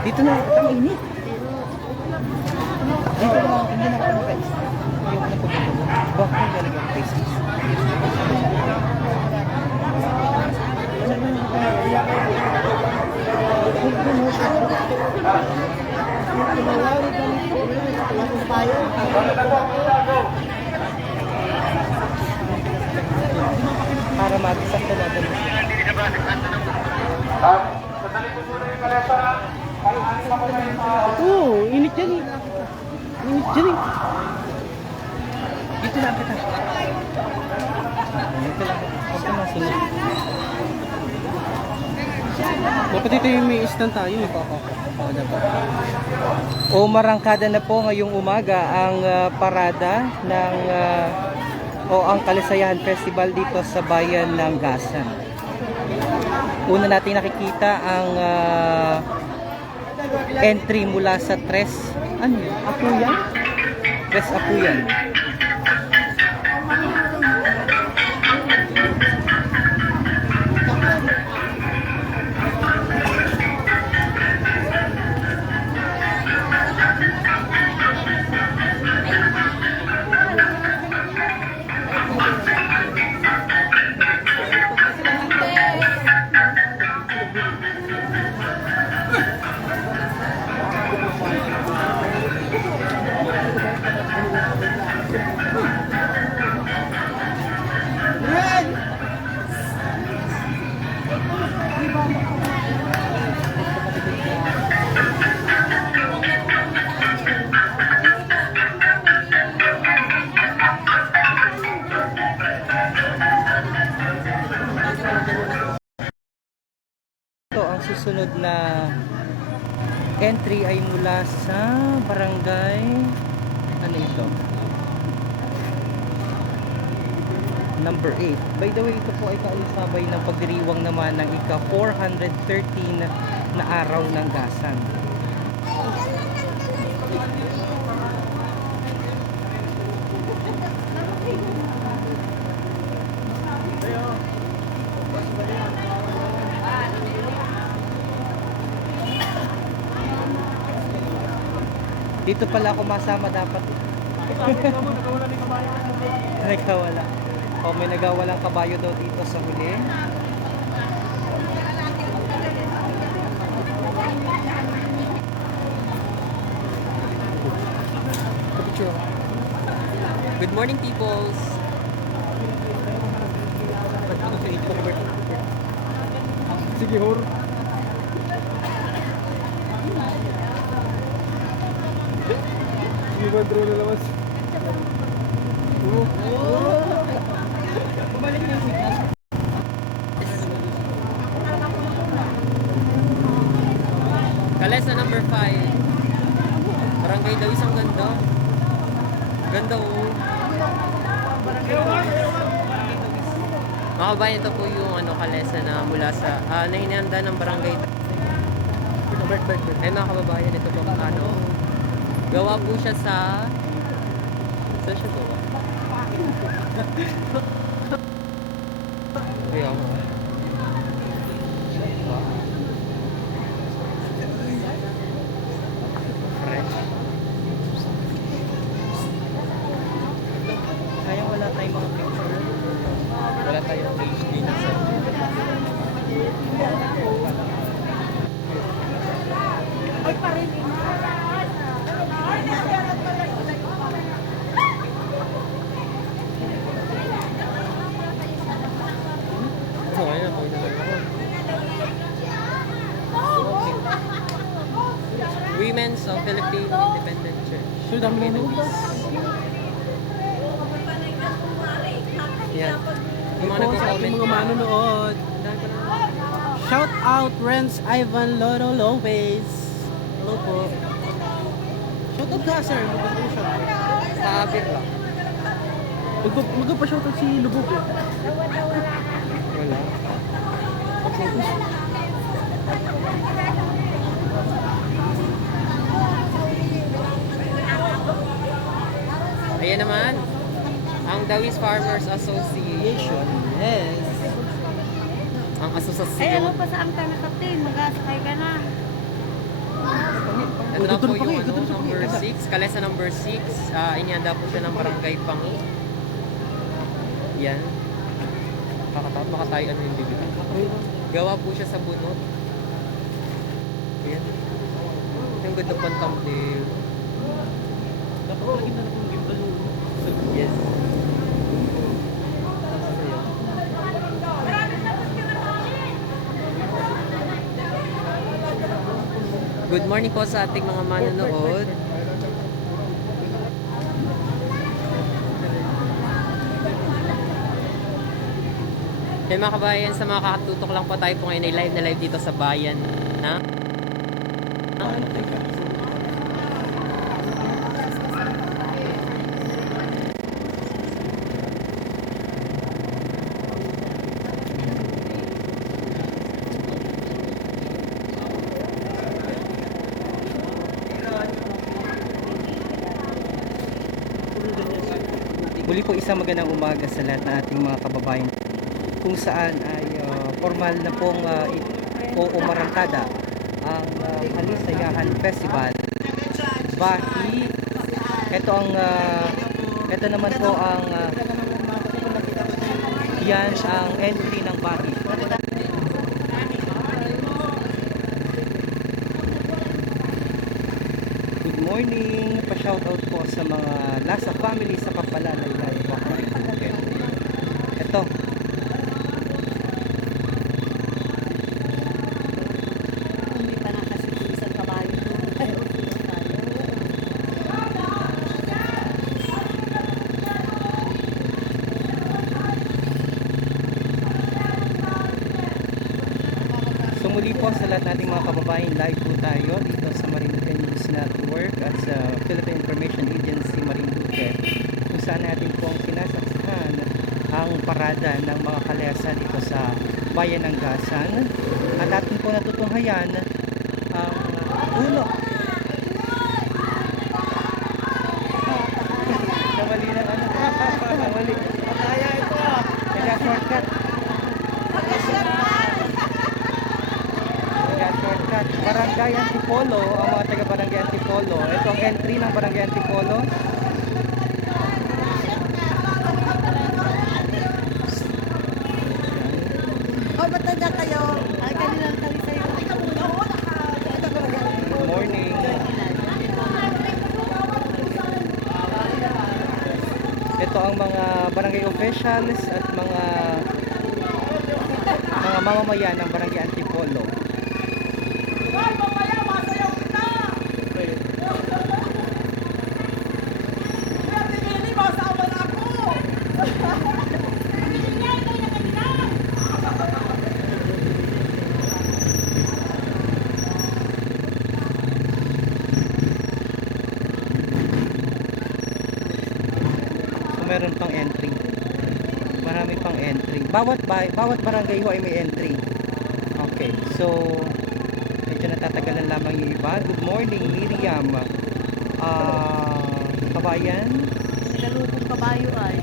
Dito na, ang init. Dito na, hindi na ako mag-face. Ayoko na pagkakalo. Bakit yung galing ang face mask? Para mag-sakto natin. Oo, init dyan eh. Init dyan eh. Dito lang kita. Dito lang. Huwag ka masunod. Dapat dito yung may stand tayo. O marangkada na po ngayong umaga ang parada ng ang Kalisayahan Festival dito sa bayan ng Gasan. Una natin nakikita ang entry mula sa Tres Apuyan? Tres Apuyan. Susunod na entry ay mula sa barangay ito? Number 8. By the way, ito po ay kaalisabay ng pagdiriwang naman ng ika-413 na araw ng Gasan. Dito pala ako masama dapat. Nagkawala. O may nagawalang kabayo daw dito sa huli. Good morning, peoples. Sige, hor. Iba draw na labas. Bumalik na yung signal. Kalesa number 5. Barangay daw isang ganda. Ganda oh. Mga kabayan, ito po yung Kalesa na mula sa na hinihanda ng barangay. Ay mga kababayan, ito po gawa po siya sa siya gawa? Ayan. Fresh. Kaya wala tayong mga picture. Wala tayong HD na sa ay pa rin. Women's of Philippine Independent Church. Should ang mga Yan. Yung mga po sa ating mga manonood. Shout out Renz Ivan Loro Lopez. Hello po. Shout out ka sir. sa abir lang. Magpa-shout out si Lubog eh. Wala. Ayan naman, ang Dawis Farmers Association. Yes. Ang Ay, ano asosasyon. pa sa ang tanakatin? Mag-asakay ka na. Ito na po Dudun pa yung kayo, ano, dudun pa number kayo. 6. Kalesa number 6. Inyanda po siya ng Barangay Pangi. Yan. Baka tayo ano yung bibig. Gawa po siya sa bunot. Yan. Yung ganda pang thumbnail. Dapat lagi na akong gimbal. Yes. Good morning po sa ating mga manonood. Hey mga kabayan, sa mga kakatutok lang po tayo po ngayon ay live na live dito sa bayan na Muli po isang magandang umaga sa lahat ng ating mga kababayan kung saan ay formal na pong o umarangkada ang Kalisayahan Festival Bahi. Ito naman po ang yan ang entry ng Bahi. Good morning, pa-shoutout po sa mga Lasa family sa Kapalalayay. Ito, Hindi pa na kasi kung isang kabayo doon. Ay, okay na tayo. so muli po sa lahat nating mga kababayan, live po tayo dito sa Marinduque News Network at sa Philippine Information Agency Marinduque, kung saan natin po ang sinasaksahan ang parada ng mga kalesa dito sa bayan ng Gasan at atin po natutunghayan ang puno. Kamali ng ano? Kamali. Pataya ito. Nag-shortcut. Nag-shortcut. Barangay Antipolo, ang mga taga Barangay Antipolo. Ito ang entry ng Barangay Antipolo. Hoy, ba't nandiyan kayo? Ay, kanilang tali sa'yo. Good morning. Ito ang mga barangay officials at mga mamamayan ng Barangay Antipolo. So meron pang entry. Marami pang entry. Bawat barangay ho ay may entry. Okay. So medyo natatagalan lamang yung iba. Good morning, Miriam. Kabayan. Nilalupong kabayo ay.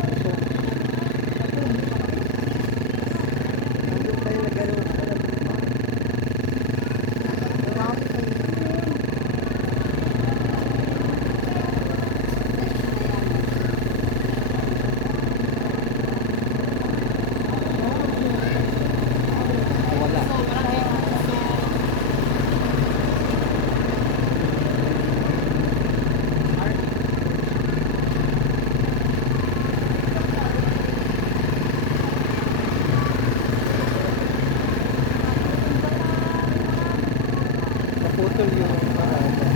Wala. Naputol yung parada.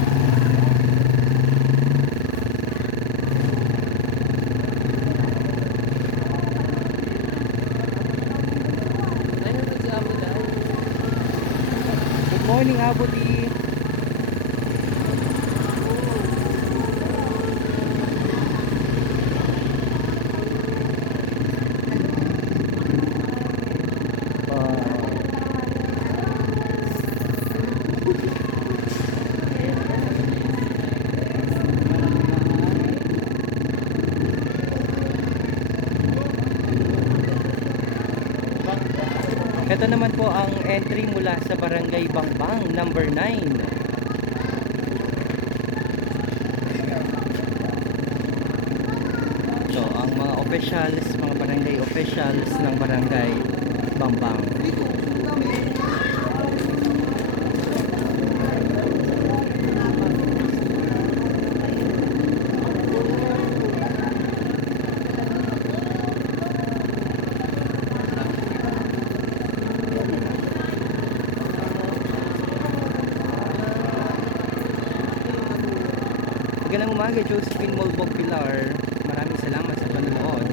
ano ba si Abu Dhabi? Good morning, Abudi. Ito naman po ang entry mula sa Barangay Bangbang, number 9. So, ang mga officials, mga barangay officials ng Barangay Bangbang. Magandang umaga, Josephine Molbog Pilar. Maraming salamat sa panonood.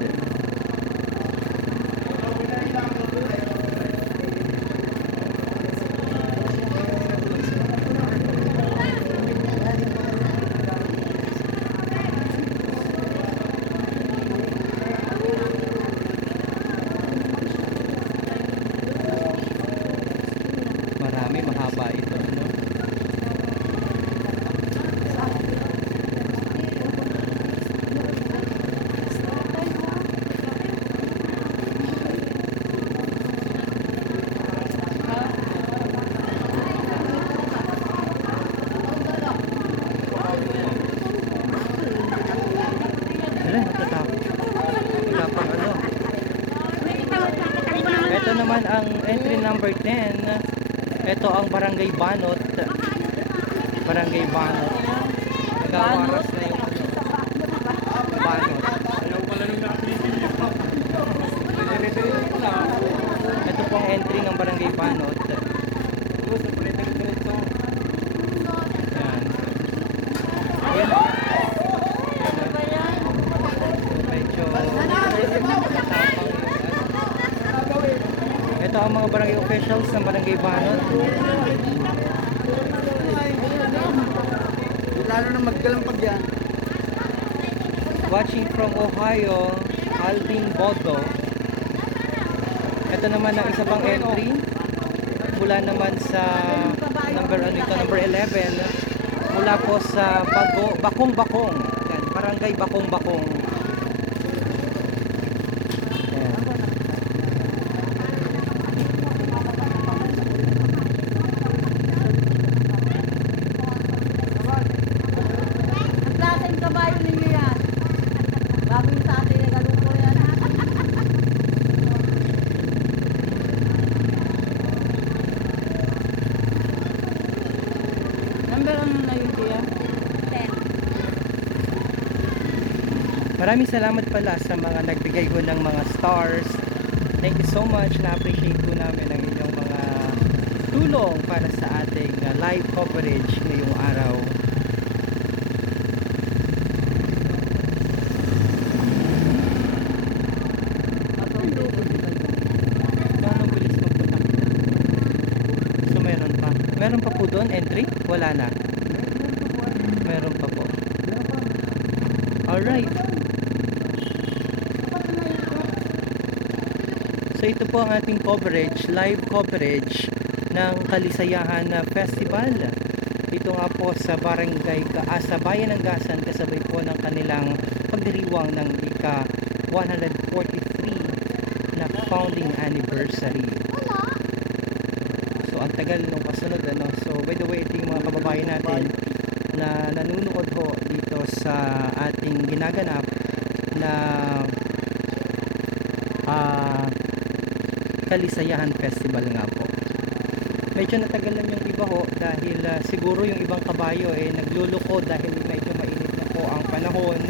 Marami, mahaba ito, no? Wala, natatakot. Wala pang ano. Ito naman ang entry number 10. Ito ang Barangay Banot. Barangay Banot. Nagawaras na yung ano. Banot. Ayaw pala nung nakakilipin yun. Ito pong entry ng Barangay Banot. Yan. Ayan. Medyo matapang yung ano. Ito ang mga barangay officials ng Barangay Banot. Lalo na magkalampag yan. Watching from Ohio, Alvin Bodo. Ito naman ang isa pang entry. Mula naman sa number 11. Mula po sa Bakong-Bakong. Yan, Barangay Bakong-Bakong. Yan. Ang klaseng kabayo ninyo yan. Bago yung sa atin, nagalupo yan. Number ano na yun, Tia? 10. Maraming salamat pala sa mga nagbigay ko ng mga stars. Thank you so much. Na-appreciate po namin ang inyong mga tulong para sa ating live coverage ngayong araw. Gano'ng bilis magpunta? So meron pa. Meron pa po doon entry? Wala na. Meron pa po. Alright. So ito po ang ating coverage, live coverage ng Kalisayahan Festival. Dito nga po sa sa Bayan ng Gasan, kasabay po ng kanilang pagdiriwang ng ika 143 na founding anniversary. So ang tagal nung kasunod, ano. So by the way, ito yung mga kababayan natin na nanunood ho dito sa ating ginaganap na Kalisayahan Festival nga po. Medyo natagalan yung iba ho dahil siguro yung ibang kabayo nagluluko dahil medyo mainit na po ang panahon,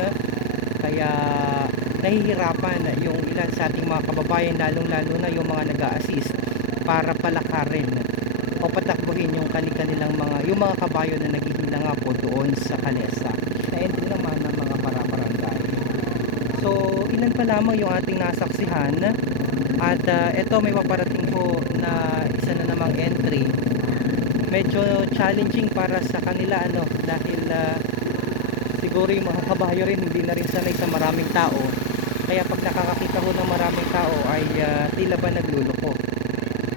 kaya nahihirapan yung ilan sa ating mga kababayan, lalong lalo na yung mga nag-a-assist para palakarin o patakbuhin yung kanilang yung mga kabayo na naghihila nga po doon sa kalesa na entry naman ng mga para-barangay. So ilan pa lamang yung ating nasaksihan. At ito may paparating po na isa na namang entry. Medyo challenging para sa kanila, ano, dahil siguro yung mga kabayo rin hindi na rin sanay sa maraming tao. Kaya pag nakakakita ko ng maraming tao ay tila ba nagluluko.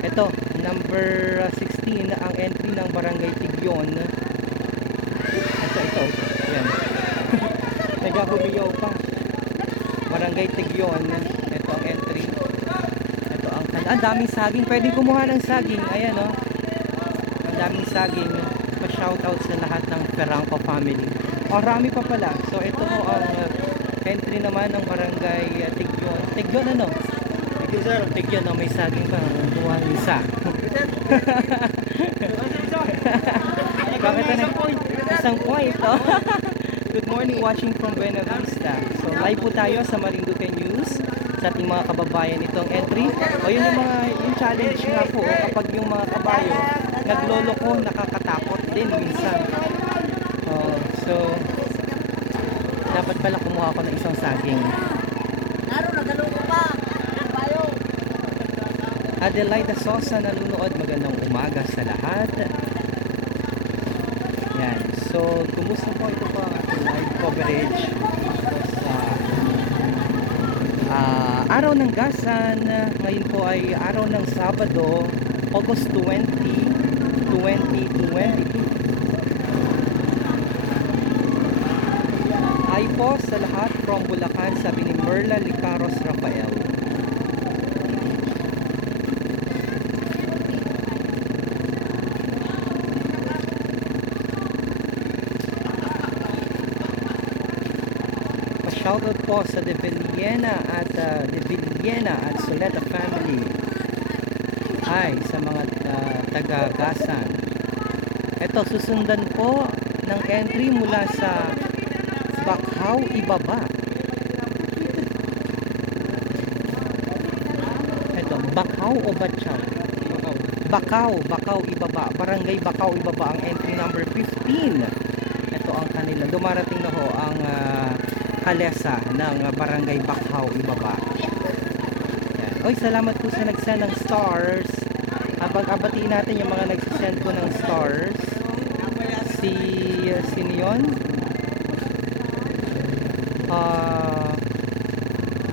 Ito, number 16 ang entry ng Barangay Tigyon. Ito. Yan. Nagkahumiyaw pa. Barangay Tigyon. Ito ang entry. Ang daming saging. Pwedeng kumuha ng saging. Ayan oh. Ang daming saging. Pa-shoutout sa lahat ng Ferranco family. Oh, rami pa pala. So ito po ang entry naman ng barangay Tigyon. Tigyon ano? Thank you, sir. Tigyon oh, may saging pa. Buwan isa. Bakit ano? Isang point oh. Good morning, watching from Buena Vista. So live po tayo sa Marinduque News sa ating mga kababayan itong entry. O yun yung challenge nga po kapag yung mga kabayo nagloloko, nakakatakot din minsan. So dapat pala kumuha ako ng isang saging. Naro, nagaloko pa. Kabayo. Adelaida Sosa nanonood, magandang umaga sa lahat. Yan. So, kumusta po ito po ang ating live coverage sa araw ng Gasan. Ngayon po ay araw ng Sabado, August 20, 2022. Ay po sa lahat from Bulacan, sabi ni Merla Licaros Rafael. Shoutout po sa De Villena at Soleta family. Ay, sa mga taga-Gasan. Ito, susundan po ng entry mula sa Bacau, Ibaba. Ito, Bacau o Batchaw? Bacau, Ibaba. Barangay Bacau, Ibaba ang entry number 15. Ito ang kanila. Dumarating na ho ang kalesa ng Barangay Bacau, Ibaba. Yan. Oy, salamat po sa nagsend ng stars. Habang abatiin natin yung mga nagsisend po ng stars. Sino yun?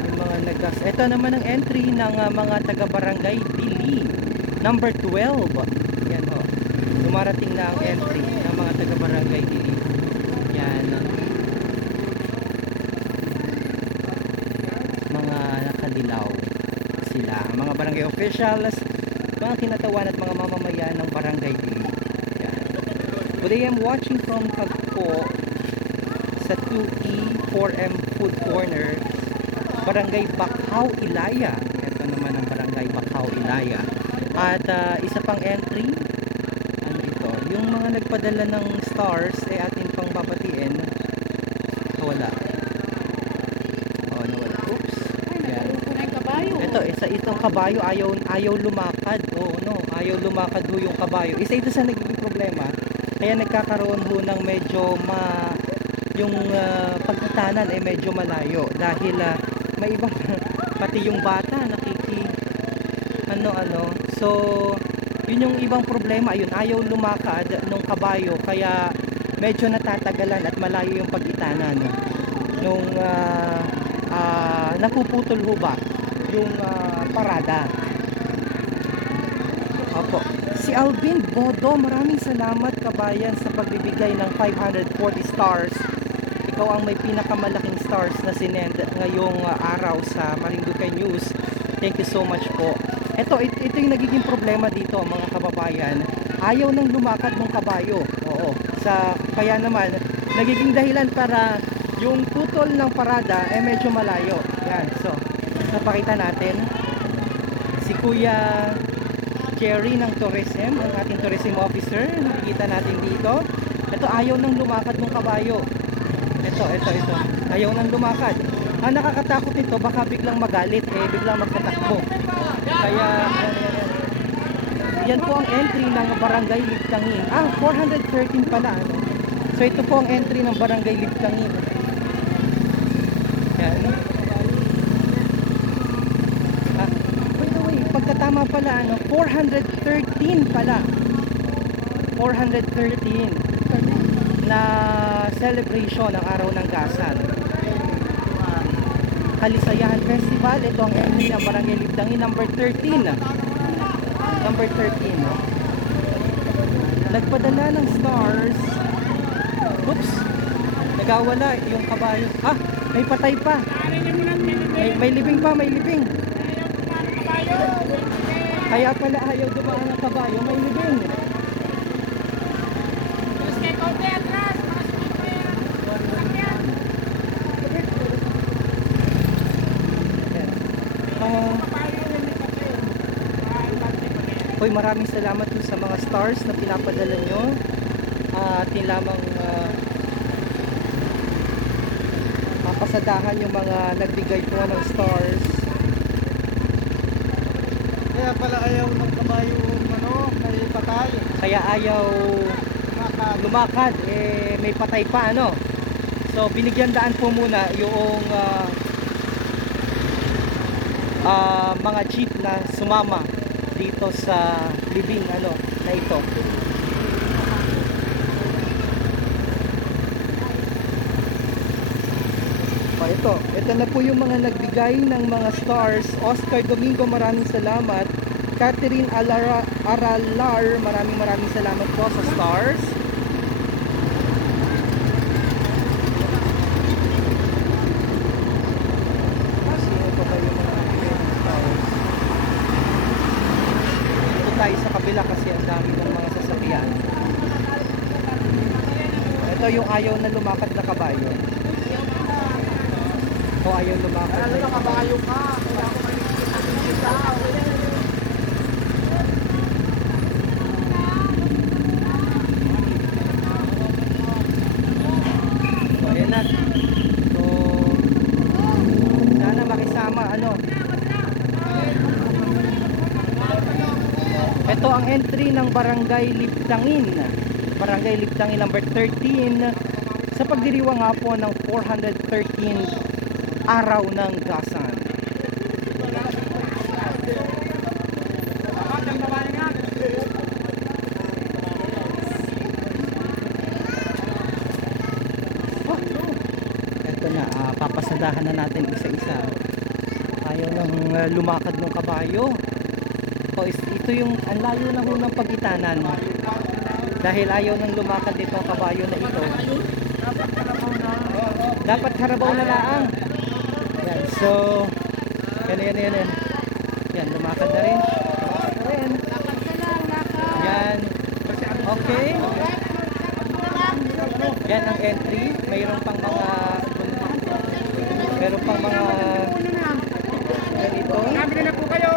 Yung mga naggas. Ito naman ang entry ng mga taga-barangay Dili. Number 12. Yan ho. Dumarating na ang entry ng mga taga-barangay Dili. Yan. Mga nakadilaw sila. Mga barangay officials, mga kinatawan at mga mamamayan ng barangay Dili. Yan. But I am watching from Tagpo sa 2E 4M Food Corner, Barangay Bacau, Ilaya. Ito naman ang Barangay Bacau, Ilaya. At isa pang entry, ano ito, yung mga nagpadala ng stars ay ating pang babatiin. Wala. Oh, nawala. Oops. Yan. Ito, itong kabayo ayaw lumakad. Oh, no, ayaw lumakad ho yung kabayo. Isa ito sa nagiging problema. Kaya nagkakaroon ho ng medyo yung pagkitanan ay medyo malayo dahil may ibang pati yung bata so yun yung ibang problema, ayun, ayaw lumakad nung kabayo kaya medyo natatagalan at malayo yung pagkitanan nung napuputol ho ba yung parada. Opo. Si Alvin Bodo, maraming salamat kabayan sa pagbibigay ng 540 stars. Ikaw ang may pinakamalaking stars na sinend ngayong araw sa Marinduque News. Thank you so much po. Ito yung nagiging problema dito mga kababayan. Ayaw nang lumakad ng kabayo. Oo. Kaya naman, nagiging dahilan para yung putol ng parada ay medyo malayo. Yan. So, napakita natin si Kuya Jerry ng tourism, ang ating tourism officer. Nakikita natin dito. Ito, ayaw nang lumakad ng kabayo. Ito. Ayaw nang lumakad. Ang nakakatakot ito, baka biglang magalit, biglang magtatakbo. Kaya, yan po ang entry ng Barangay Libtangin. 413 pala. So, ito po ang entry ng Barangay Libtangin. Yan. By the way, pagkatama pala, 413 pala. 413 na celebration ng Araw ng Gasan. Kalisayahan Festival, ito ang entry ng Barangay Libtangin, number 13. Number 13. Nagpadala ng stars. Oops. Nagawala yung kabayo. May patay pa. May libing pa, may libing. Kaya pala ayaw dumaan ng kabayo, may libing. Hoy, maraming salamat po sa mga stars na pinapadala nyo. Atin lamang papasadahan yung mga nagbigay po ng stars. Kaya pala ayaw ng kabayo, may patay. Kaya ayaw lumakad, may patay pa, ano. So binigyan daan po muna yung mga jeep na sumama dito sa libing na ito. Ito na po yung mga nagbigay ng mga stars. Oscar Domingo, maraming salamat. Catherine Aralar, maraming salamat po sa stars. Sino pa ba yung mga nagbigay ng stars? Dito tayo sa kabila kasi ang dami ng mga sasakyan. Ito yung ayaw na lumakad na kabayo. O ayaw lumakad na yung Kabayo ka. Kaya ako So ayan na. So sana makisama Ito ang entry ng Barangay Libdangin. Barangay Libdangin number 13 sa pagdiriwang nga po ng 413 araw ng gasan. Ito na, papasadahan na natin isa-isa. Ayaw nang lumakad ng kabayo. Ito yung ang layo na ho ng pagitanan. Dahil ayaw nang lumakad dito ang kabayo na ito. Dapat harabaw na laang. Yan, so yan. Yan, lumakad na rin. Yan. Okay. Yan ang entry. Mayroon pang mga ganito. Nabili na po kayo.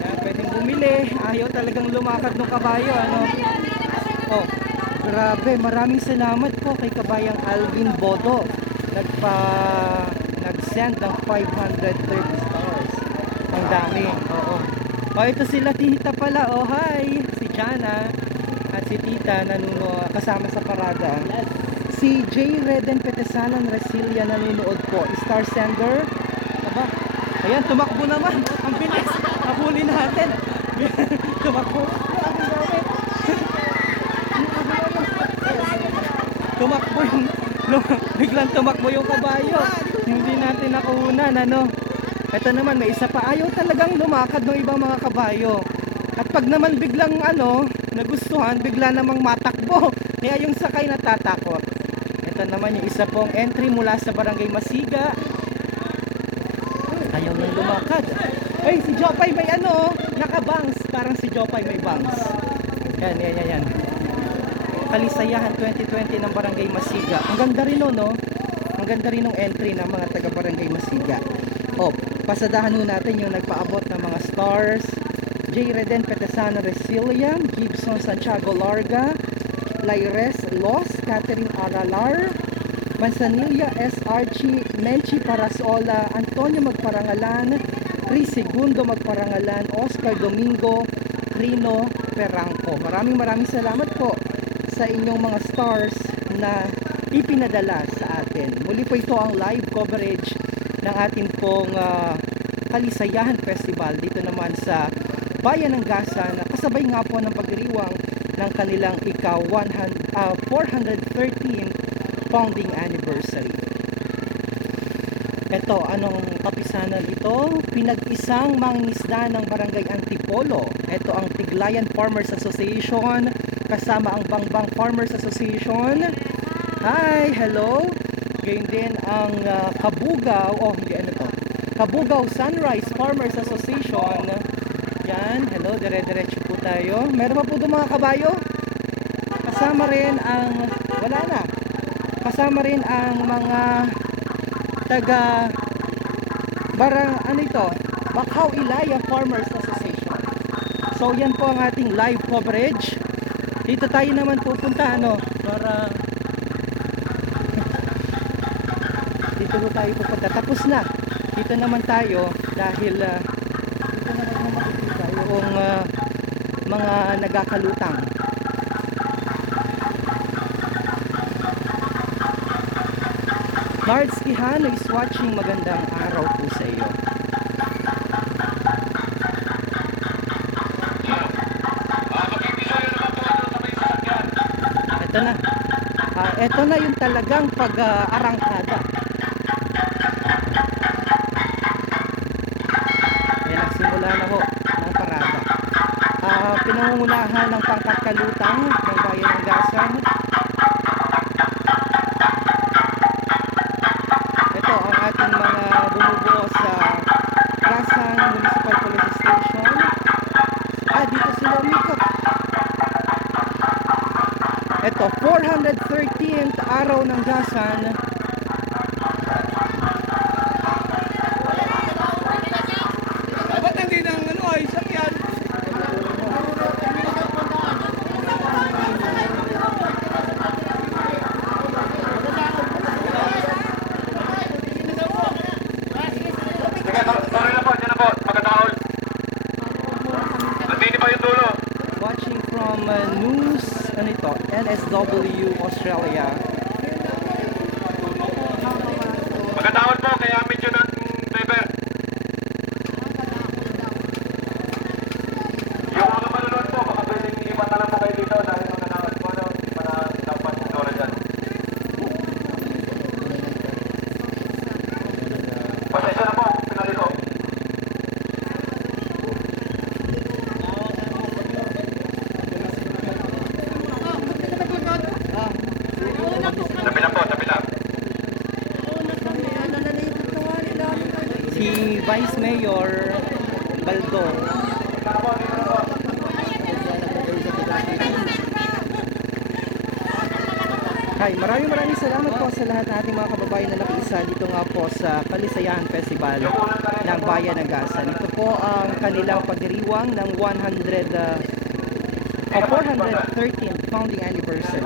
Yan, pwedeng bumili. Ayaw talagang lumakad ng kabayo, Oh, grabe, maraming salamat po kay kabayang Alvin Bodo. Nag-send ng 530 stars. Ang dami. Oo. Ito sila tita pala. Hi, si Jana at si tita kasama sa parada. Si J. Reden Petesanan Resilia nanonood po. Star sender. Aba, ayan, tumakbo naman. Ang bilis. Habulin natin. Tumakbo. Biglang tumakbo yung kabayo. Hindi natin nakuhunan, Ito naman, may isa pa. Ayaw talagang lumakad ng ibang mga kabayo. At pag naman biglang nagustuhan, bigla namang matakbo. Kaya yung sakay natatakot. Ito naman yung isa pong entry mula sa Barangay Masiga. Ayaw nang lumakad. Ay, si Jopay may nakabangs. Parang si Jopay may bangs. Yan. Kalisayahan 2020 ng Barangay Masiga. Ang ganda rin Ang ganda rin ng entry ng mga taga Barangay Masiga. Pasadahan natin yung nagpaabot ng mga stars. J. Reden Petesana Resilia, Gibson Santiago Larga, Laires Los, Catherine Aralar, Manzanilla SRG, Menchi Parasola, Antonio Magparangalan, Chris Segundo Magparangalan, Oscar Domingo, Rino Perangco. Maraming salamat po sa inyong mga stars na ipinadala sa atin. Muli po ito ang live coverage ng ating pong Kalisayahan Festival dito naman sa Bayan ng Gasa na kasabay nga po ng pagdiriwang ng kanilang 413 founding anniversary. Ito, anong kapisanan ito? Pinag-isang mangingisda ng Barangay Antipolo. Ito ang Tiglayan Farmers Association kasama ang Bangbang Farmers Association. Hi, hello. Gayon din ang Kabugaw, Kabugao Sunrise Farmers Association. Yan, hello, dire-diretso po tayo. Meron pa po doon mga kabayo. Kasama rin ang, wala na. Kasama rin ang mga taga ano ito? Bakaw Ilaya Farmers Association. So yan po ang ating live coverage. Dito tayo naman pupunta para dito po tayo pupunta. Tapos na. Dito naman tayo dahil dito naman makikita yung mga nagakalutang. Nards Quijano is watching. Magandang araw po sa iyo. Ito na. Ito na yung talagang pag-arangkada. Ayan, simula na ho ng parada. Pinangungunahan ng pangkat kalutang ng bayan ng Gasan. Ito ang ating mga bumubuo sa Gasan Municipal Police Station. Dito sila umikot. Ito, 413th araw ng Gasan. Ba't hindi nang ay sakyan? Sorry na po, dyan na po, magkataol. Nandini pa yung dulo. Watching from news, NSW Australia. Magkataol po, kaya medyo ng driver. Yung mga manonood po, baka pwedeng iwan na lang po kayo dito dahil magkataol po, hindi pa na sinapan yung dora dyan. Pasensya na po, pinalito. Sabi na po, sabi na. Si Vice Mayor Baldo. Hi, maraming salamat po sa lahat ng ating mga kababayan na nakiisa dito nga po sa Kalisayahan Festival ng Bayan ng Gasan. Ito po ang kanilang pagdiriwang ng 413th founding anniversary.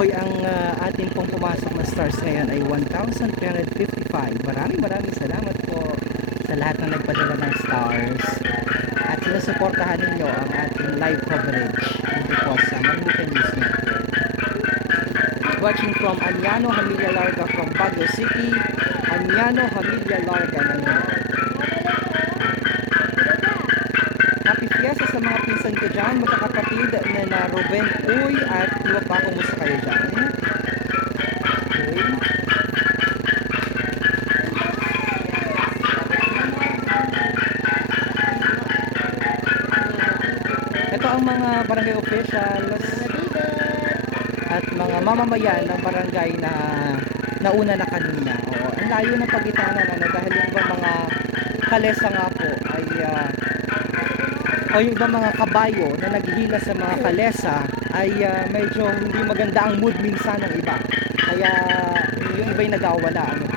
Hoy, ang ating pong pumasok na stars ngayon ay 1,355. Maraming salamat po sa lahat ng nagpadala ng stars. At sinusuportahan ninyo ang ating live coverage dito po sa Marinduque News Network. Watching from Anyano Hamilya Larga from Baguio City. Anyano Hamilya Larga ng Mindanao. Happy Fiesta sa mga pinsan ko dyan, magkakapatid na Ruben Uy at Iwa pa, kumusta kayo dyan? Okay. Ito ang mga barangay officials at mga mamamayan ng barangay na nauna na kanina. Oo, ang layo ng pagitanan dahil yung iba mga kalesa nga po ay o yung ibang mga kabayo na naghihila sa mga kalesa ay medyo hindi maganda ang mood minsan ng iba. Kaya yung iba yung nagawala. Po.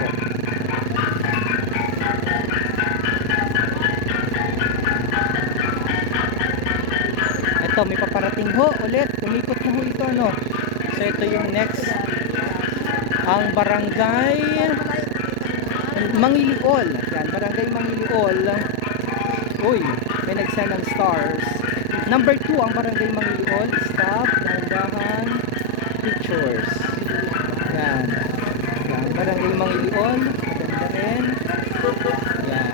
Ito, may paparating ho ulit. Umikot na ho ito. So ito yung next. Ang barangay Mangiliol. Yan, barangay Mangiliol. Uy, may nagsend ng stars. Number 2 ang Barangay Mangiliol. Stop, dahan-dahan, pictures. Yan. Yan, Barangay Mangiliol. Maganda rin. Yan.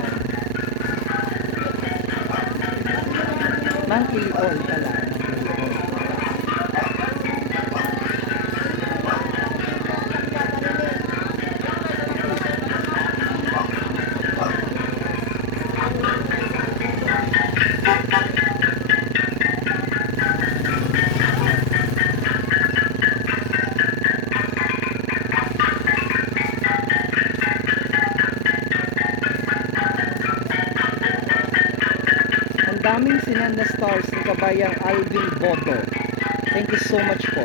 Mangiliol pala. Mangiliol. Ang daming sinend na stars ni kabayang Alvin Bodo. Thank you so much po.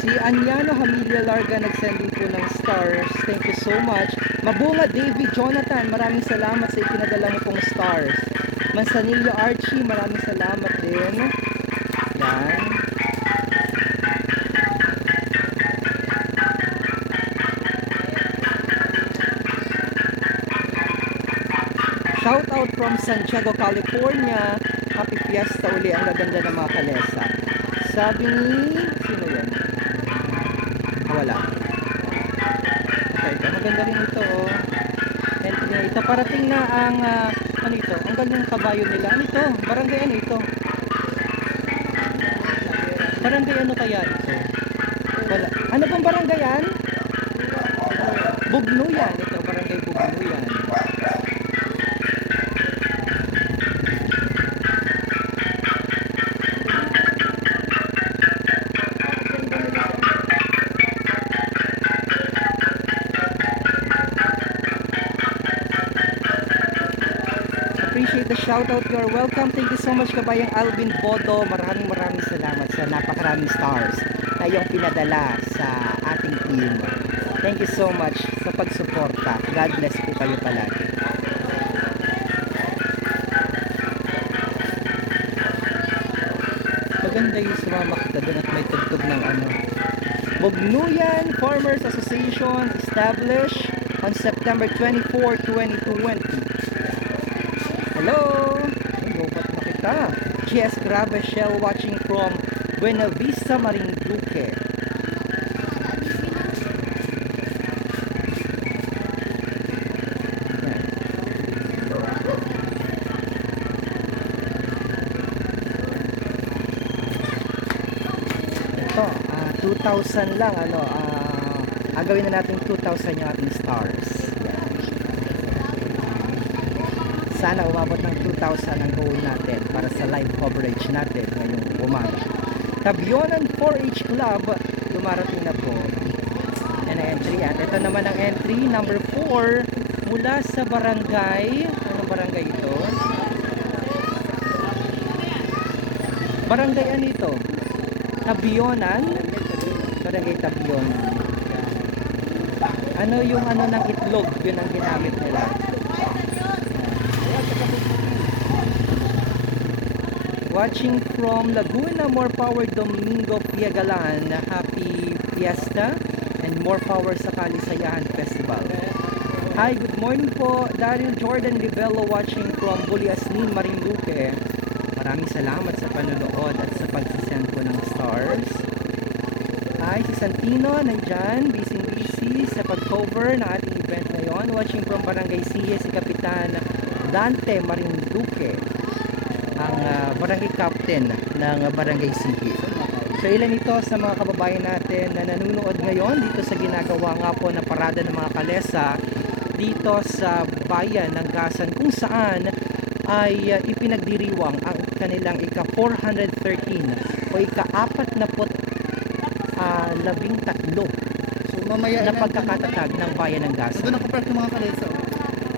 Si Anyano Hamilia Larga nagsend din po ng stars. Thank you so much. Mabunga David Jonathan, maraming salamat sa ipinadala mo pong stars. Mansanillo Archie, maraming salamat din. Yan. Shout out from Santiago, California. Happy Fiesta uli ang naganda ng mga kalesa. Sabi ni... Sino yun? Wala. Okay, ito. Maganda rin ito, oh. Entry na ito. Parating na ang... ano ito? Ang gandang kabayo nila. Ano ito? Barangay ano ito? Barangay ano kaya ito? Wala. Ano bang barangay yan? Bugnuyan. Ito, barangay Bugnuyan. Appreciate the shoutout. You're welcome. Thank you so much kabayang Alvin Bodo. Maraming salamat sa napakaraming stars na iyong pinadala sa ating team. Thank you so much sa pagsuporta. God bless po kayo palagi. Maganda yung sumamakta doon at may tugtog ng ano. Bugnuyan Farmers Association established on September 24, 2020. Hello! Hello, ba't nakita? GS Grabe Shell watching from Buena Vista, Marinduque. Yan. Ito, 2,000 lang, ano, agawin na natin 2,000 yung ating stars. Yan. Sana umabot ng 2,000 ang goal natin para sa live coverage natin ngayong umaga. Tabionan 4H Club, dumarating na po. Yan ang entry. At ito naman ang entry, number 4, mula sa barangay. Anong barangay ito? Barangay ano ito? Tabionan? Barangay Tabionan. Ano yung ano ng itlog? Yun ang ginamit nila. Watching from Laguna, more power Domingo Piagalan. Happy Fiesta and more power sa Kalisayahan Festival. Hi, good morning po. Daryl Jordan Livello watching from Buliasnin, Marinduque. Maraming salamat sa panonood at sa pagsisend po ng stars. Hi, si Santino nandyan, busy sa pag-cover ng ating event ngayon. Watching from Barangay Sihe, si Kapitan Dante Marinduque, ang barangay captain ng Barangay Sihe. So ilan ito sa mga kababayan natin na nanonood ngayon dito sa ginagawa nga po na parada ng mga kalesa dito sa bayan ng Gasan, kung saan ay ipinagdiriwang ang kanilang ika-413 o ika-43 So mamaya na pagkakatatag ng bayan ng Gasan. doon ako park ng mga kalesa.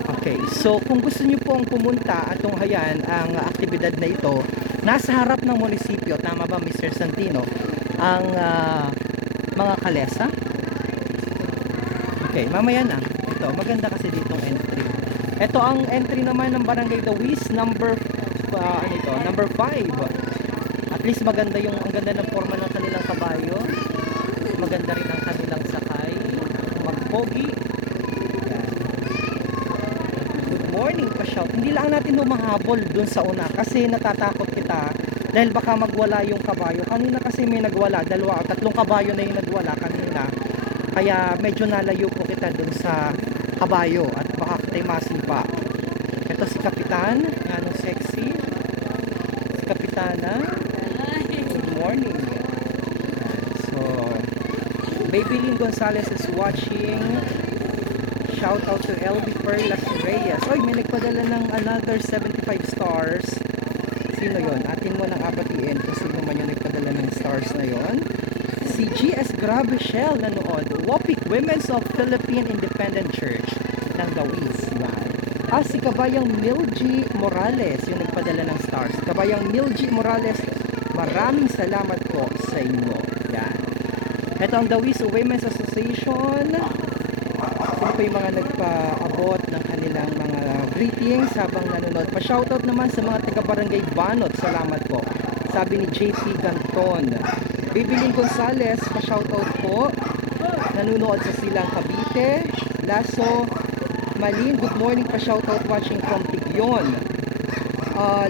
Okay, so kung gusto niyo pong pumunta at tunghayan ang aktibidad na ito, nasa harap ng munisipyo, tama ba Mr. Santino, ang mga kalesa? Okay, mamaya na. Ito, maganda kasi ditong entry. Ito ang entry naman ng Barangay Dawis, number 5. At least maganda ang ganda ng forma ng kanilang kabayo. Maganda rin ang kanilang sakay. Magpogi. Good morning, shout. Hindi lang natin humahabol dun sa una kasi natatakot kita dahil baka magwala yung kabayo. Kanina kasi may nagwala, 2 o 3 kabayo na yung nagwala kanina. Kaya medyo nalayo po kita dun sa kabayo at baka kita'y masipa. Ito si Kapitan, yan sexy. Si Kapitana. Good morning. So, Babylin Gonzalez is watching. Shout out to LB Perlas Reyes. Oy, may nagpadala ng another 75 stars. Sino yon? Atin mo nang abatiin kung sino man yung nagpadala ng stars na yon. Si GS Gravishel nanood. Wapik Women's of Philippine Independent Church ng Dawis. Yan. Si Kabayang Milji Morales yung nagpadala ng stars. Kabayang Milji Morales, maraming salamat po sa inyo. Yan. Ito ang Dawis Women's Association. Sino pa yung mga nagpa-abot ng kanilang mga greetings habang nanonood. Pa-shoutout naman sa mga taga-barangay Banot. Salamat po. Sabi ni JP Ganton. Bibiling Gonzales, pa-shoutout po. Nanonood sa Silang Cavite. Lasso Malin, good morning, pa-shoutout watching from Tigyon.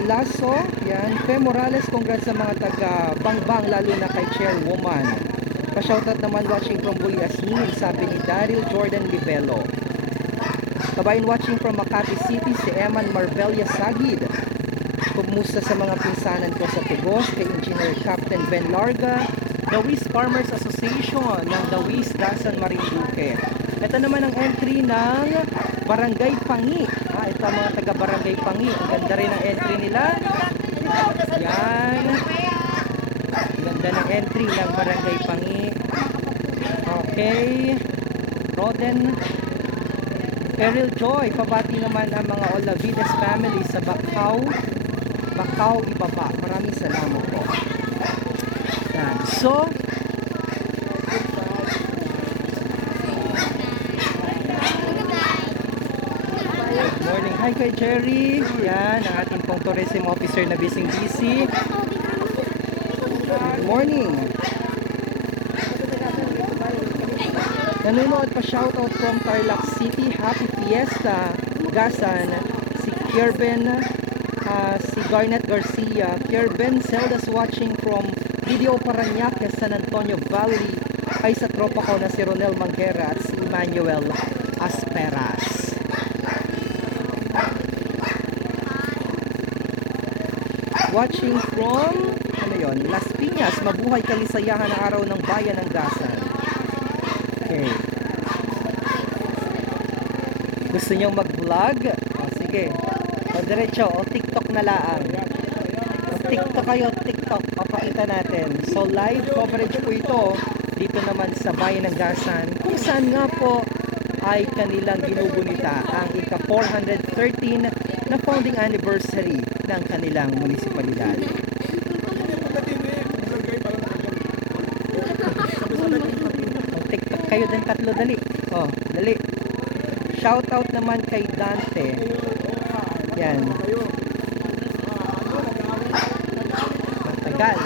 Lasso, yan. Fe Morales, congrats sa mga taga-bangbang, lalo na kay Chairwoman. Pa-shoutout naman watching from Buliasmin, sabi ni Daryl Jordan Libelo. Kabayan watching from Makati City, si Eman Marbella Sagid. Kumusta sa mga pinsanan ko sa Tugos, kay Engineer Captain Ben Larga, Dawis Farmers Association ng Dawis, Dasan, Marinduque. Ito naman ang entry ng Barangay Pangi. Ito ang mga taga Barangay Pangi. Ang ganda rin ang entry nila. Yan. Ganda ng entry ng Barangay Pangi. Okay. Roden. Peril Joy. Pabati naman ang mga Olavides family sa Bacau. Bacau, Ibaba. Maraming salamat po. Yan. So, morning. Hi kay Jerry. Yan, ang ating pong tourism officer na busy. Good morning. Nanonood pa shoutout from Tarlac City. Happy Fiesta. Gasan. Si Kierben. Si Garnet Garcia. Kierben Celdas watching from Video Parañaque, San Antonio Valley. Ay sa tropa ko na si Ronel Manguera at si Emmanuel Asperas. Watching from Las Piñas, mabuhay kalisayahan ng araw ng bayan ng Gasan. Okay. Gusto nyo mag-vlog? Sige. Diretso, TikTok na lang. TikTok kayo, TikTok. Papakita natin. So live coverage po ito dito naman sa bayan ng Gasan. Kung saan nga po ay kanilang ginugunita ang ika-413 na founding anniversary ng kanilang munisipalidad. TikTok kayo din 3, dali. Dali. Shoutout naman kay Dante. Yan. Matagal.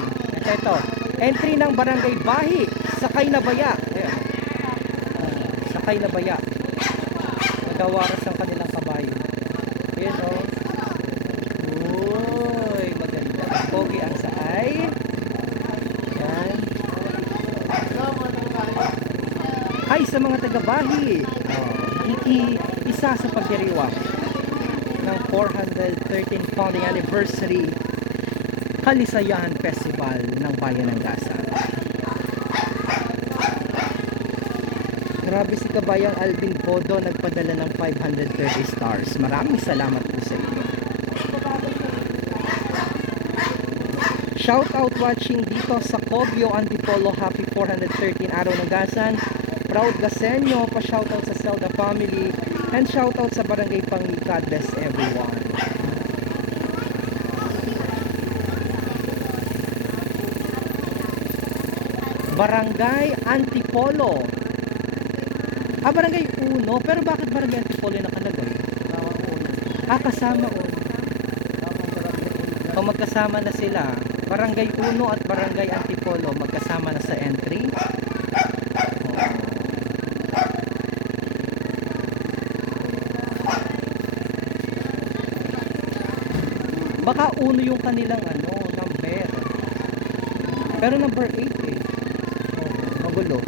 Ito. Entry ng Barangay Bahi. Sakay na Baya. Ayan. Sakay na Baya. Nagawaras ang kanilang kabayo. Ayan Uy, maganda. Pogi ang saay. Yan. Hi sa mga taga-Bahi. Isa sa pagdiriwa ng 413 founding anniversary Kalisayahan Festival ng Bayan ng Gasan. Grabe si Kabayang Alvin Bodo, nagpadala ng 530 stars. Maraming salamat po sa inyo. Shout out watching dito sa Cobio, Antipolo. Happy 413 araw ng Gasan. Proud Gasenyo, pa-shoutout sa Zelda family. And shoutout sa Barangay Pangi. God bless everyone. Barangay Antipolo. Barangay 1. Pero bakit Barangay Antipolo yung nakalagay? Kasama 1. O magkasama na sila. Barangay 1 at Barangay Antipolo magkasama na sa entry. Baka uno yung kanilang number. Pero number 8 eh. Oh, magulo.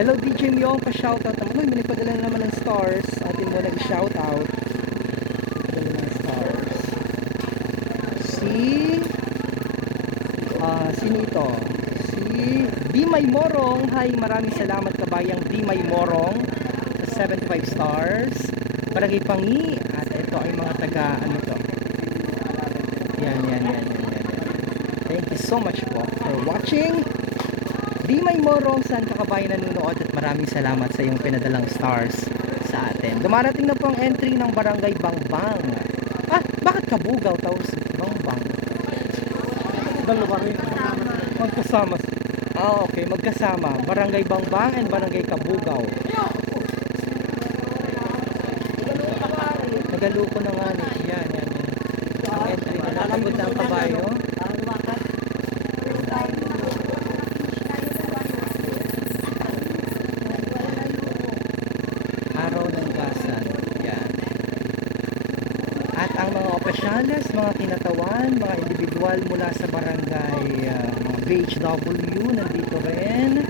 Hello DJ Myong, pa-shoutout naman. Uy, may nagpadala na naman ng stars. Atin mo nag-shoutout. Padala ng stars. Sino ito? Si Dimay Morong. Hi, maraming salamat kabayang Dimay Morong sa 75 stars. Barangay Pangi. At ito ay mga taga Yan. Thank you so much po for watching. Dimay Morong, saan ka kabayan nanonood, at maraming salamat sa iyong pinadalang stars sa atin. Dumarating na po ang entry ng Barangay Bangbang. Bakit Kabugaw tawag si Bangbang? Dalawa rin. Magkasama. Okay, magkasama. Barangay Bangbang and Barangay Kabugaw. Nagaluko na nga ni. Yan. Ang entry na nakabot na ang kabayo. Araw ng Gasan. Yan. At ang mga opisyales, mga kinatawan, mga individual mula sa barangay, mga BHW, nandito rin,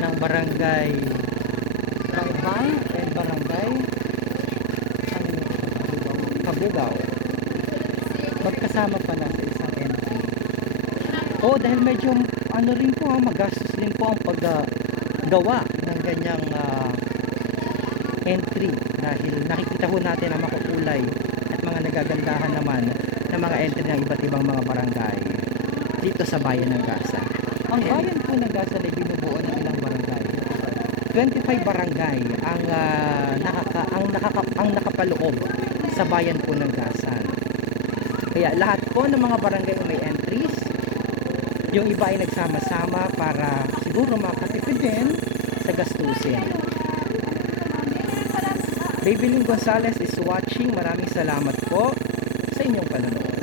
ng barangay Bangbang and barangay Kabugaw. Magkasama pala sa isang entry. Dahil medyo rin po, magastos din po ang paggawa ng ganyang entry, dahil nakikita ho natin ang makukulay at mga nagagandahan naman ng mga entry ng iba't ibang mga barangay dito sa bayan ng Gasan. Ang bayan po ng Gasan ay binubuo ng ilang barangay. 25 barangay ang nakapaloob sa bayan po ng Gasan. Kaya lahat po ng mga barangay ay may entries. Yung iba ay nagsama-sama para siguro makatipid din sa gastusin. Babylin Gonzales is watching. Maraming salamat po sa inyong panonood.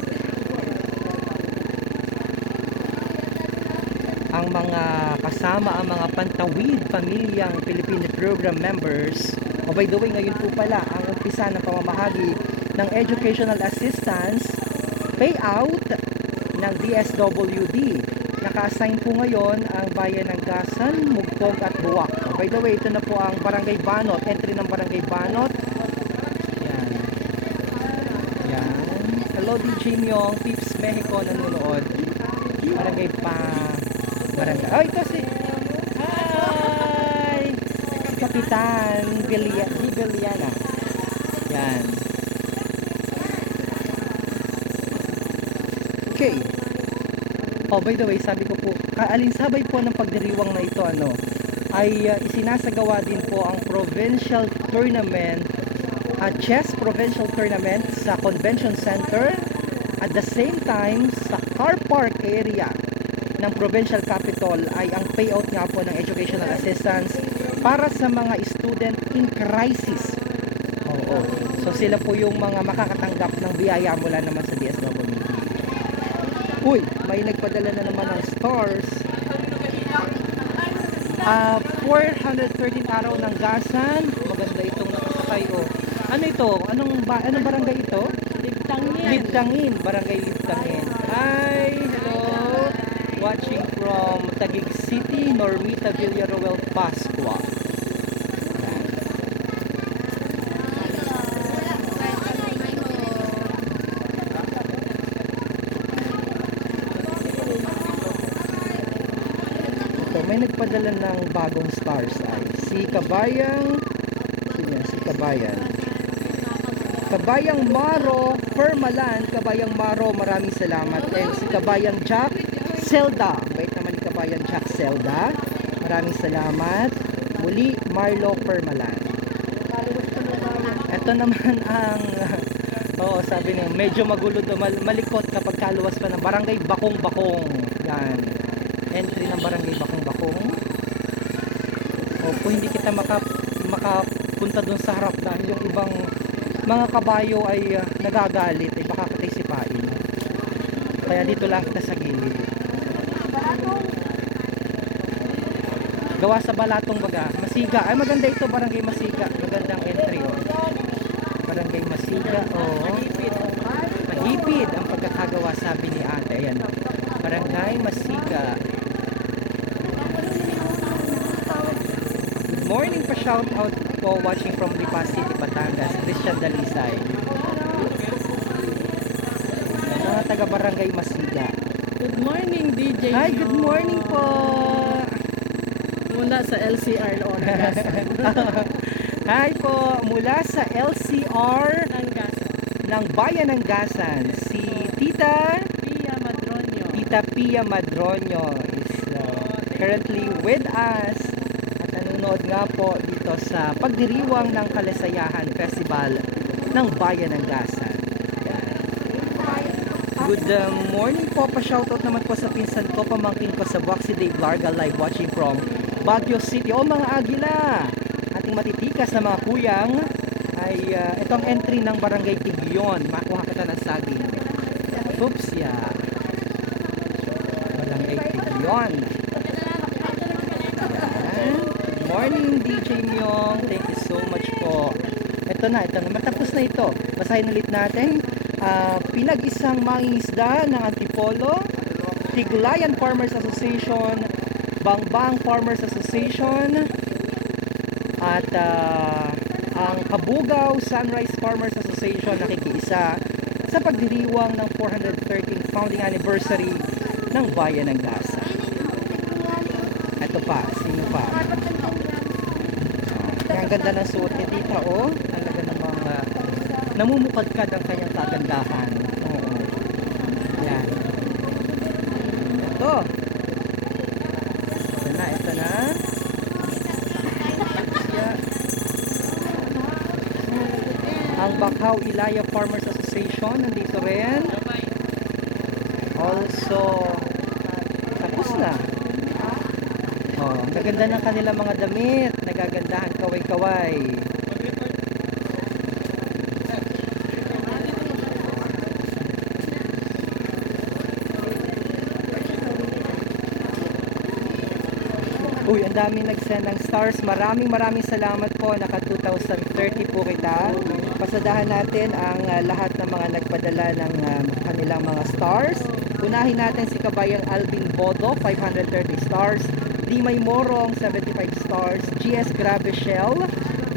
Ang mga kasama, ang mga Pantawid Pamilyang Filipino Program members. By the way, ngayon po pala ang umpisa ng pamamahagi ng educational assistance payout ng DSWD. Naka-assign po ngayon ang bayan ng Gasan, Mugpog at Buwak. By the way, ito na po ang Barangay Banot, entry ng Barangay Banot. Yan. Hello DJ Myong, Pips Mexico nanonood. Barangay ito si hi! Si Kapitan Biliana. Yan. Okay. By the way, sabi ko po, kaalinsabay po ng pagdiriwang na ito, ay isinasagawa din po ang provincial tournament, chess provincial tournament sa convention center, at the same time sa car park area ng provincial capital ay ang payout nga po ng educational assistance para sa mga student in crisis. So sila po yung mga makakatanggap ng biyaya mula naman sa DSWD. Uy, may nagpadala na naman ng stars. 413 araw ng Gasan. Maganda itong nakasakay. Ano ito? Anong barangay ito? Libtangin. Barangay Libtangin. Hi, hello. Watching from Taguig City, Normita Villaruel, Pascua. May nagpadala ng bagong stars ay si Kabayang Maro Permalan. Kabayang Maro, maraming salamat. And si Kabayang Jack Zelda, bait naman ni Kabayang Jack Zelda, maraming salamat. Muli Marlo Permalan. Ito naman ang sabi niya, medyo magulo malikot kapag kaluwas pa ng Barangay Bakong-Bakong. Yan, entry ng Barangay Bakong-Bakong. Kung hindi kita makapunta dun sa harap dahil yung ibang mga kabayo ay nagagalit, ay baka katay sipain. Kaya dito lang kita sa gilid. Gawa sa Balatong baga. Masiga. Ay maganda ito, Barangay Masiga. Magandang entry. Oh. Barangay Masiga. Oh. Mahipid ang pagkakagawa, sabi ni ate. Ayan. Barangay Masiga. Good morning pa, shout out po watching from Lipa City, Batangas. Christian Dalisay. Mga taga Barangay Masiga. Good morning, DJ. Hi, good morning po. Mula sa LCR Onagas. Hi po, mula sa LCR Ng gas. ng Bayan ng Gasan. Si Tita Pia Madronio. Tita Pia Madronio is currently with us at nanonood nga po dito sa pagdiriwang ng Kalisayahan Festival ng Bayan ng Gasan. Good morning po, pa-shoutout naman po sa pinsan ko, pamangkin ko sa Boxy Dave Larga, live watching from Baguio City. O mga Agila, ating matitikas na mga kuyang ay itong entry ng Barangay Tigyon. Makuha kita ng saging. Oops, yeah. Barangay Tigyon. Good morning, DJ Myong. Thank you so much po. Ito na. Matapos na ito. Basahin ulit natin. Pinag-isang mangingisda ng Antipolo, Tiglayan Farmers Association, Bangbang Farmers Association, at ang Kabugaw Sunrise Farmers Association nakikiisa sa pagdiriwang ng 413th founding anniversary ng Bayan ng Gasa. Ito pa, sino pa? Ang ganda ng suot ni Tita, oh. Talaga namang namumukadkad ang kanyang kagandahan. Oo. Yan. Ito. Ito na. Ang Bakaw Ilaya Farmers Association nandito rin. Also, tapos na. Oh, ang gaganda ng kanilang mga damit. Nagagandahan kaway-kaway. Uy, ang daming nag-send ng stars. Maraming salamat po. Naka 2030 po kita. Pasadahan natin ang lahat ng mga nagpadala ng kanilang mga stars. Unahin natin si Kabayang Alvin Bodo, 530 stars. Dimay Morong, 75 stars. GS Graveshell,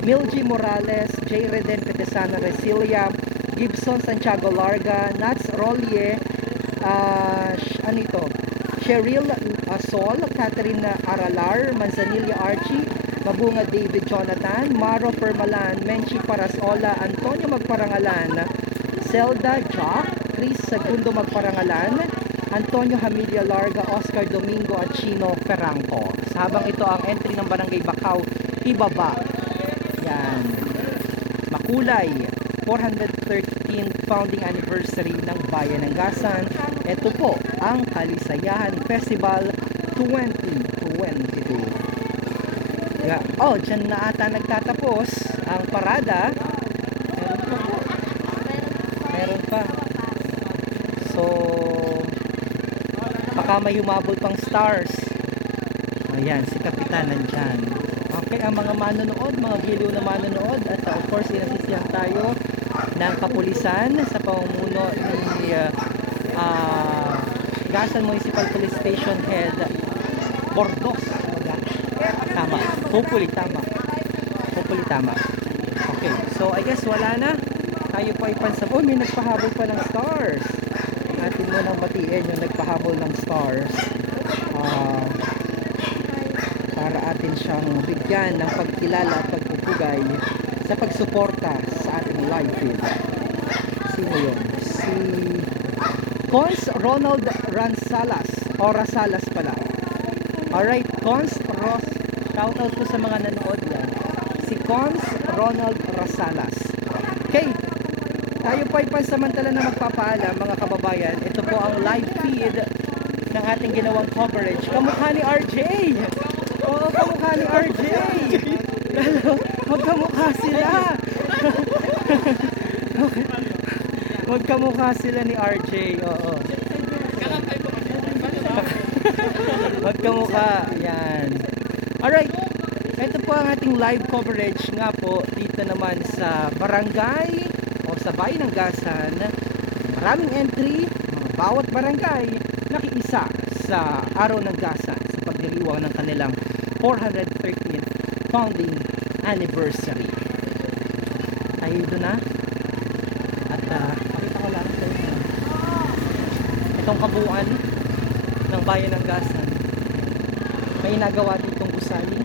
Milgie Morales, J. Reden Petesana Resilia, Gibson Santiago Larga, Nats Rollie, ano ito? Cheryl Asol, Catherine Aralar, Manzanilla Archie, Mabunga David Jonathan, Maro Permalan, Menchi Parasola, Antonio Magparangalan, Zelda Jock, Chris Segundo Magparangalan, Antonio Hamilia Larga, Oscar Domingo at Chino Ferranco. Habang ito ang entry ng Barangay Bakaw, ibaba. Yan. Makulay. 413th founding anniversary ng Bayan ng Gasan. Ito po ang Kalisayahan Festival 2022. Yeah. Oh, dyan na ata nagtatapos ang parada. Meron pa po. Meron pa. So, baka may humabol pang stars. Ayan, si Kapitan nandyan. Okay, ang mga manonood, mga giliw na manonood, at of course, inasisihan tayo ng kapulisan sa pamumuno ni Gasan Municipal Police Station Head Bordos. Tama. Hopefully tama. Okay, so I guess wala na. Tayo pa ipansab. Oh, may nagpahabol pa ng stars. Atin mo nang batiin yung nagpahabol ng stars. Para atin siyang bigyan ng pagkilala at pagpupugay sa pagsuporta sa ating live feed. Sino yun? Si Cons Ronald Ransalas o Rasalas pala. Alright, Cons Ros, shoutout ko sa mga nanood yan. Si Cons Ronald Rasalas. Okay, tayo po ay pansamantala na magpapaalam mga kababayan. Ito po ang live feed ng ating ginawang coverage. Kamukha ni RJ! Oo, kamukha ni RJ! Magkamukha sila! Magkamukha sila ni RJ, oo. Magkamukha, yan. Alright, ito po ang ating live coverage nga po dito naman sa barangay o sa bayan ng Gasan. Maraming entry, bawat barangay nakiisa sa araw ng Gasan sa pagdiriwang ng kanilang 413th founding anniversary. Tayo doon na. At pakita ko lang sa inyo itong kabuuan ng bayan ng Gasan. May nagawa ditong gusali.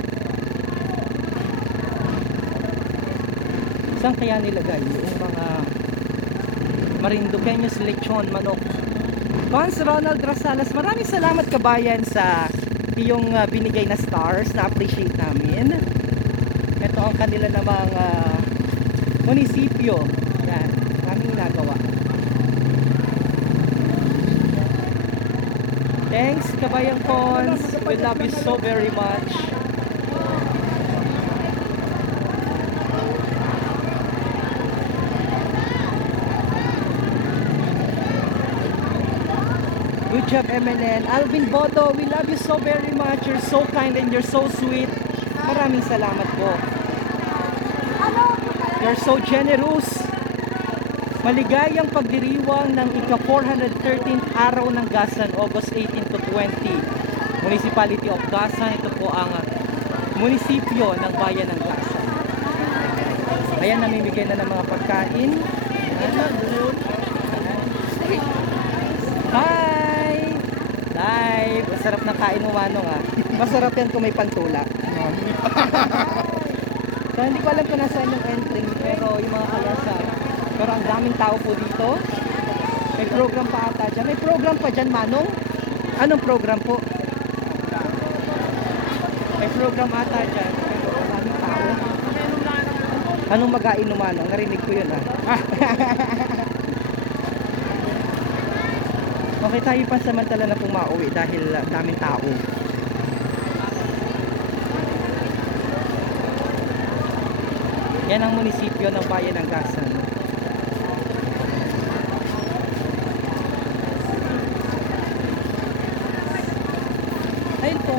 Saan kaya nilagay yung mga Marinduqueños lechon manok? Vance Ronald Rasalas, maraming salamat kabayan sa iyong binigay na stars, na appreciate namin. Ito ang kanila namang munisipyo. Yan, maraming nagawa. Thanks kabayang Cons, we love you so very much. Good job, MNN. Alvin Bodo, we love you so very much. You're so kind and you're so sweet. Maraming salamat po. You're so generous. Maligayang pagdiriwang ng ika-413th araw ng Gasan, August 18 to 20. Municipality of Gasan. Ito po ang munisipyo ng bayan ng Gasan. Ayan, namimigay na ng mga pagkain. Hi! Live! Masarap na kain mo, Manong, ah. Masarap yan kung may pantula. So, hindi ko alam kung nasaan yung entry, pero yung mga kalasa. Pero ang daming tao po dito. May program pa ata dyan. May program pa dyan, Manong? Anong program po? May program ata dyan. Pero ang daming tao. Anong mag-ainom, Manong? Narinig ko yun, ah. Okay, tayo pansamantala na pumauwi dahil daming tao. Yan ang munisipyo ng bayan ng Gasan. Ayun po.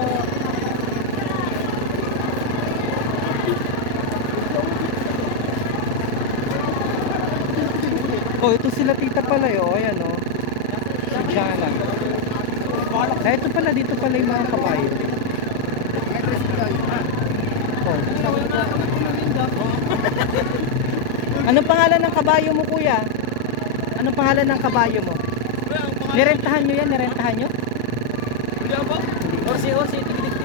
Oh, ito sila tita pala yun. Ayan o. Si Jana. Eh, ito pala, dito pala yung mga kabayo. Oh. Anong pangalan ng kabayo mo, kuya? Anong pangalan ng kabayo mo? Nirentahan nyo yan? Nirentahan nyo? Horsi, tigidig.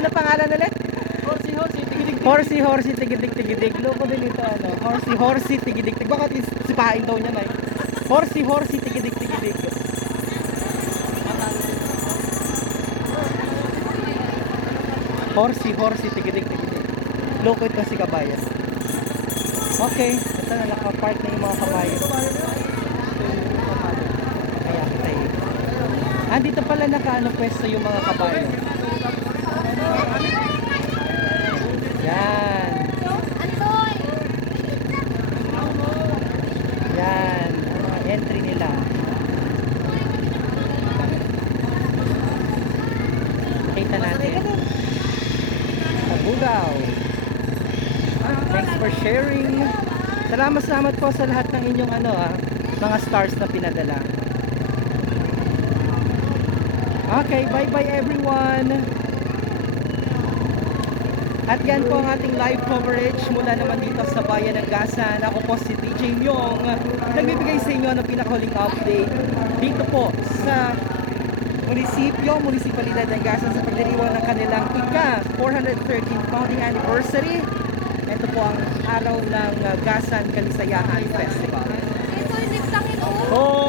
Anong pangalan ulit? Horsi, tigidig. Horsey, tigidig. Loko din ito, ano? Horsey, tigidig. Bakit sipahin daw niya, Nay? Horsey, tigidig. Horsey, tigidig. Loko ito si kabayan. Okay, ito na nakapark na yung mga kabayo. Kaya tayo. Dito pala pwesto yung mga kabayo. Yan. Yan, ang mga entry nila. Kita natin. Bugaw. Thanks for sharing. Salamat po sa lahat ng inyong mga stars na pinadala. Okay, bye everyone. At yan po ang ating live coverage mula naman dito sa bayan ng Gasan. Ako po si DJ Myong, nagbibigay sa inyo ng pinakahuling update dito po sa munisipalidad ng Gasan sa pagdiriwang ng kanilang ika-413th founding anniversary. Ito po ang araw ng Gasan Kalisayahan Festival. Ito, hindi sa akin, Oh,